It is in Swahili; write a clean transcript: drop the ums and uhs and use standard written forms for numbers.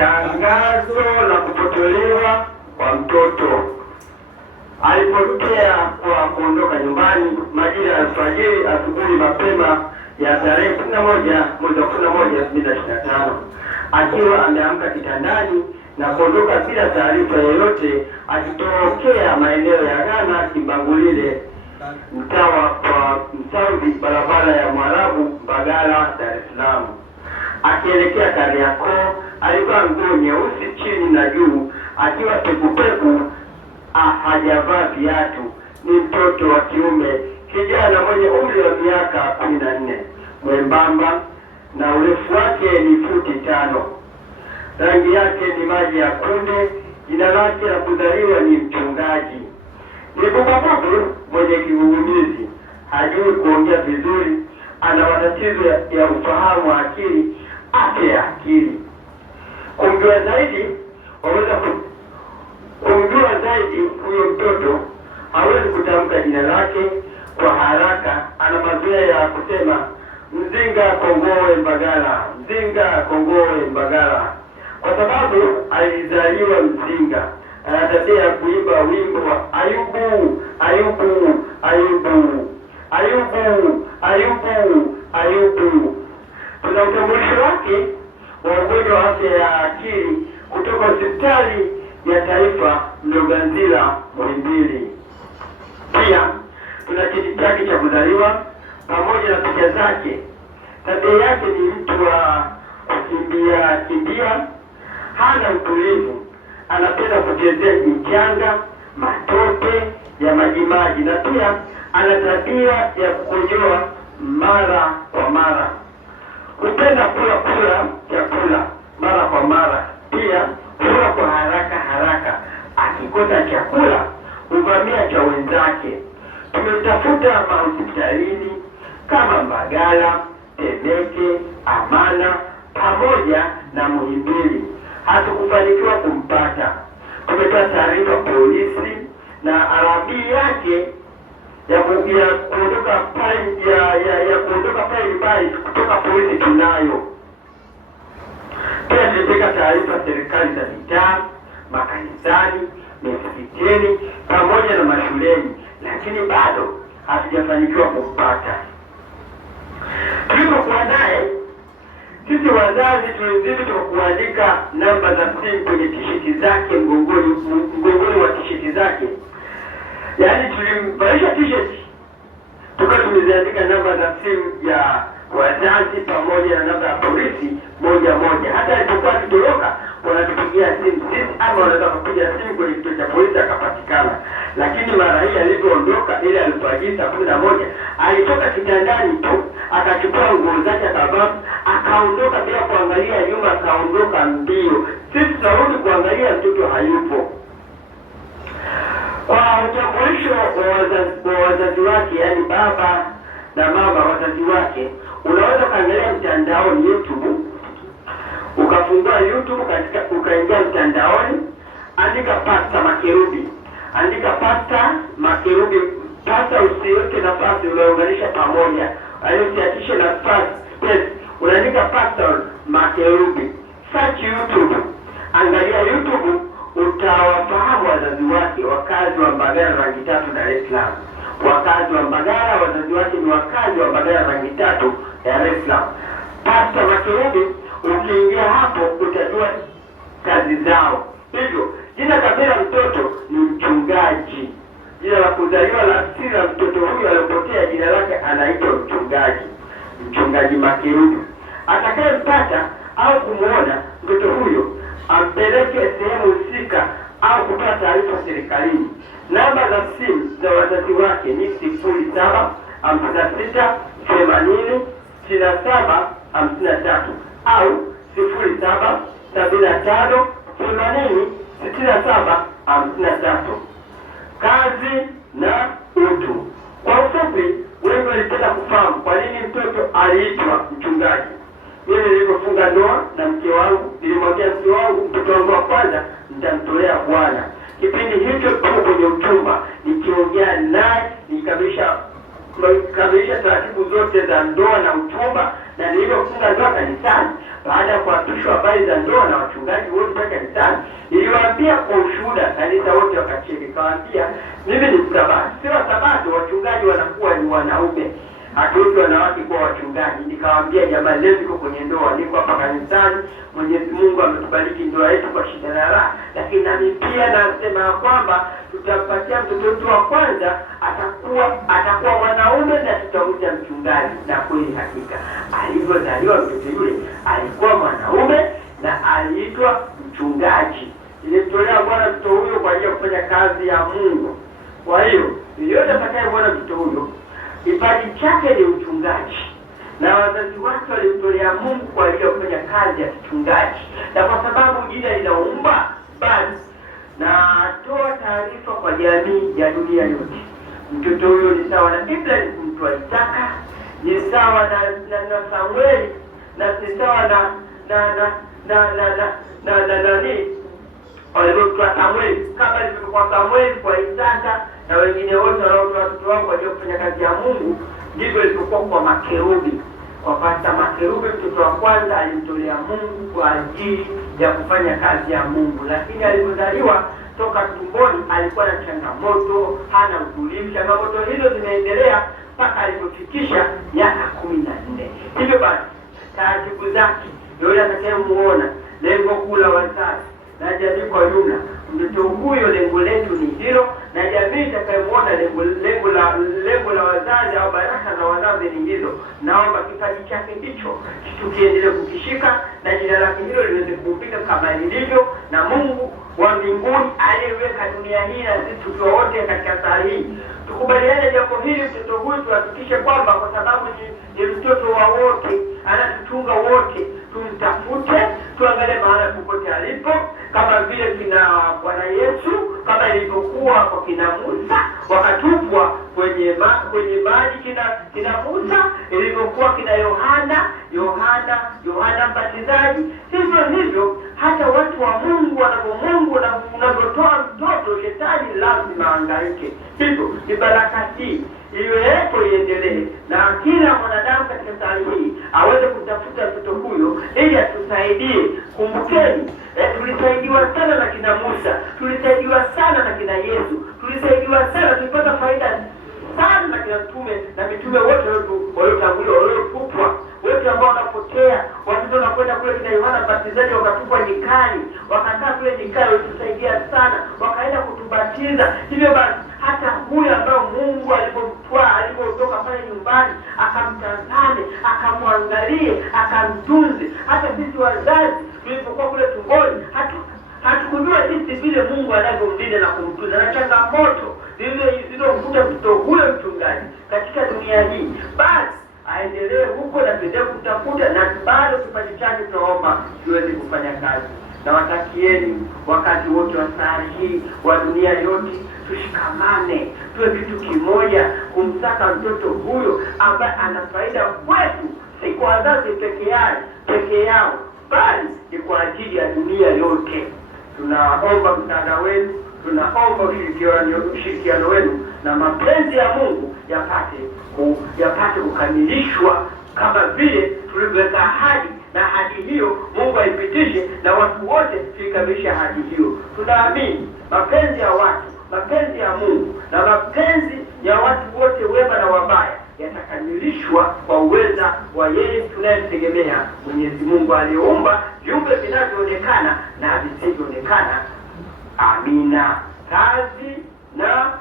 Tangazo la kupotolewa kwa mtoto. Alipotokea kwa kuondoka nyumbani majira ya alfajiri asubuhi mapema ya tarehe 11 mwezi wa 11 2025, akiwa ameamka kitandani na kuondoka bila taarifa yoyote, akitokea maeneo ya Ghana Kimbangulile, mtaa kwa Msambi, barabara ya Mwarabu, Mbagala, Dar es Salaam, akielekea Kariakoo. Alivaa nguo nyeusi chini na juu, akiwa peku, hajavaa viatu. Ni mtoto wa kiume, kijana mwenye umri wa miaka 14, mwembamba na urefu wake ni futi 5. Rangi yake ni maji ya kunde. Jina lake la kuzaliwa ni Mchungaji. Ni bububu mwenye kigugumizi, hajui kuongea vizuri, ana matatizo ya ufahamu wa akili, afya ya akili. Kumjua zaidi huyo mtoto, hawezi kutamka jina lake kwa haraka. Ana mazoea ya kusema Mzinga Kongowe Mbagala, Mzinga Kongowe Mbagala, kwa sababu alizaliwa Mzinga. Ana tabia ya kuimba wimbo wa Ayubu, Ayubu, Ayubu, Ayubu, Ayubu, Ayubu. Tuna utambulisho wake wa ugonjwa wa afya ya akili kutoka hospitali ya taifa Mloganzila Muhimbili. Pia tuna cheti chake cha kuzaliwa pamoja na picha zake. Tabia yake ni mtu wa kukimbia, hana utulivu, anapenda kuchezea michanga, matope ya majimaji, na pia ana tabia ya kukojoa mara kwa mara. Hupenda kula chakula mara kwa mara, pia kula kwa haraka. Akikosa chakula huvamia cha wenzake. Tumetafuta mahospitalini kama Mbagala, Temeke, Amana pamoja na Muhimbili, hatukufanikiwa kumpata. Tumetoa taarifa polisi na arabi yake ya kuondoka pale nyumbani kutoka polisi tunayo. Pia tulipeka taarifa serikali za mitaa, makanisani, misikitini pamoja na mashuleni, lakini bado hatujafanikiwa kumpata. Tulipokuwa naye, sisi wazazi tulizidi kuandika namba za simu kwenye tisheti zake, mgongoni wa tisheti zake. Yaani tulimvalisha tisheti tukawa tumeziandika namba za simu ya wazazi pamoja na namba ya polisi moja. Hata alipokuwa akitoroka wanatupigia simu sisi, ama wanaweza kupiga simu kwenye kituo cha polisi akapatikana. Lakini mara hii alipoondoka, ile alifajiri saa 11, alitoka kitandani tu, akachukua nguo zake akavaa, akaondoka bila kuangalia nyuma, akaondoka mbio. Sisi tunarudi kuangalia mtoto hayupo. Kwa utambulisho wa wazazi wake, yani baba na mama, wazazi wake, unaweza kuangalia mtandaoni YouTube. Ukafungua YouTube, ukaingia mtandaoni, andika Pastor Makerubi, andika Pastor Makerubi. Pastor usiweke nafasi, unaunganisha pamoja, usiatishe nafasi space, unaandika Pastor Makerubi. Search YouTube, angalia YouTube, utawafahamu wazazi wake, wakazi wa Mbagala rangi 3 Dar es Salaam. Wakazi wa Mbagala, wazazi wake ni wakazi wa Mbagala rangi 3 Dar es Salaam. Pastor Makerubi, ukiingia hapo utajua kazi zao. Hivyo jina kabila mtoto ni Mchungaji. Jina la kuzaliwa la asili la mtoto huyu aliyopotea, jina lake anaitwa Mchungaji, Mchungaji Makerubi. Atakayempata au kumuona mtoto huyo ampeleke sehemu husika au kupata taarifa serikalini. Namba za simu za wazazi wake ni 0756806753 au 0775806753. Kazi na utu. Kwa ufupi, wengi walipenda kufahamu kwa nini mtoto aliitwa Mchungaji. Mimi nilipofunga ndoa na mke wangu, nilimwambia mke wangu, mtoto wangu wa kwanza nitamtolea Bwana. Kipindi hicho tuko kwenye uchumba, nikiongea naye nikamilisha taratibu zote za ndoa na uchumba, na nilipofunga ndoa kanisani, baada ya kuapishwa habari za ndoa na wachungaji wote wa kanisani. Niliwaambia kwa ushuhuda, kanisa wote wakacheka. Nikawaambia mimi ni Sabato, sio Sabato wachungaji wanakuwa ni wanaume, hatuwezi wanawake kuwa wachungaji. Nikawaambia jamani, leo niko kwenye ndoa, niko hapa kanisani, Mwenyezi Mungu ametubariki ndoa yetu kwa shida na raha, lakini nami pia nasema kwamba tutampatia mtoto wetu wa kwanza atakuwa mwanaume na tutamuita mchungaji. Na kweli hakika alivyozaliwa mtoto yule alikuwa mwanaume na aliitwa mchungaji. Nilimtolea Bwana mtoto huyo kwa ajili ya kufanya kazi ya Mungu. Kwa hiyo yeyote atakayemwona mtoto huyo, kipaji chake ni uchungaji, na wazazi wake walimtolea Mungu kwa ajili ya kufanya kazi ya kichungaji, na kwa sababu jina linaumba, basi natoa taarifa kwa jamii ya dunia yote, mtoto huyo ni sawa na Ibrahim kumtoa Isaka, ni sawa na Samueli, na ni sawa na walivyotoa Samueli, kama ilivyokuwa Samueli kwa Isaka na wengine wote wanaotoa watoto wao kwa ajili ya kufanya kazi ya Mungu, ndivyo ilivyokuwa kwa makerubi. Kwa Pastor Makerubi, mtoto wa kwanza alimtolea Mungu kwa ajili ya kufanya kazi ya Mungu, lakini alipozaliwa toka tumboni alikuwa na changamoto, hana utulivu. Changamoto hizo zimeendelea mpaka alipofikisha miaka 14. Hivyo basi taratibu zake yule atakayemuona, lengo kuu la wazazi na jamii kwa jumla, mtoto huyo lengo letu ni hilo, na jamii itakayomuona lengo la wazazi au baraka za wazazi ni hizo. Naomba kipaji chake hicho tukiendelee kukishika, na jina lake hilo liweze kuupika kama lilivyo, na Mungu wa mbinguni aliyeweka dunia hii na sisi tukiwa wote katika saa hii tukubaliane jambo hili. Mtoto huyu tuhakikishe kwamba kwa sababu ni mtoto wa wote, anatuchunga wote, tumtafute, tuangalie mahala popote alipo, kama vile kina Bwana Yesu, kama ilivyokuwa kwa kina Musa wakatupwa kwenye maji, kina Musa, ilivyokuwa kina Yohana Mbatizaji. Hivyo hata watu wa Mungu unavyotoa mtoto, shetani lazima angaike. Hivyo ni baraka hii iwepo, iendelee, na kila mwanadamu katika saa hii aweze kutafuta mtoto huyo ili atusaidie. Kumbukeni, tulisaidiwa sana na kina Musa, tulisaidiwa sana na kina Yesu, tulisaidiwa sana, tulipata faida sana na kina mitume wote waliotangulia, waliotupwa, wote ambao wanapotea, watoto wanakwenda kule kina Yohana Mbatizaji wakatupwa nyikani, wakakaa kule nyikani, walitusaidia sana, wakaenda kutubatiza. Hivyo basi hata huyu ambao Mungu alipotoka pale nyumbani akamtazame, akamwangalie, akamtunze. Hata sisi wazazi tulipokuwa kule tumboni hatukujua jinsi vile Mungu anavyomlinda na kumtunza, na changamoto zilizomkuta mtoto huyo mchungaji katika dunia hii. Basi aendelee huko na tuendelee kutafuta, na bado kipaji chake tunaomba tuweze kufanya kazi. Na watakieni wakati wote wa saa hii wa dunia yote tushikamane, tuwe kitu kimoja kumsaka mtoto huyo ambaye ana faida kwetu, si kwa wazazi peke yao, bali ni kwa ajili ya dunia yote. Tunaomba msaada wenu, tunaomba ushirikiano wenu, na mapenzi ya Mungu yapate kukamilishwa kama vile tulivyoweka ahadi, na ahadi hiyo Mungu aipitishe na watu wote tuikamilishe ahadi hiyo. Tunaamini mapenzi ya watu, mapenzi ya Mungu na mapenzi ya watu wote wema na wabaya yatakamilishwa kwa uweza wa yeye tunayemtegemea, Mwenyezi Mungu aliyeumba viumbe vinavyoonekana na visivyoonekana. Amina. Kazi na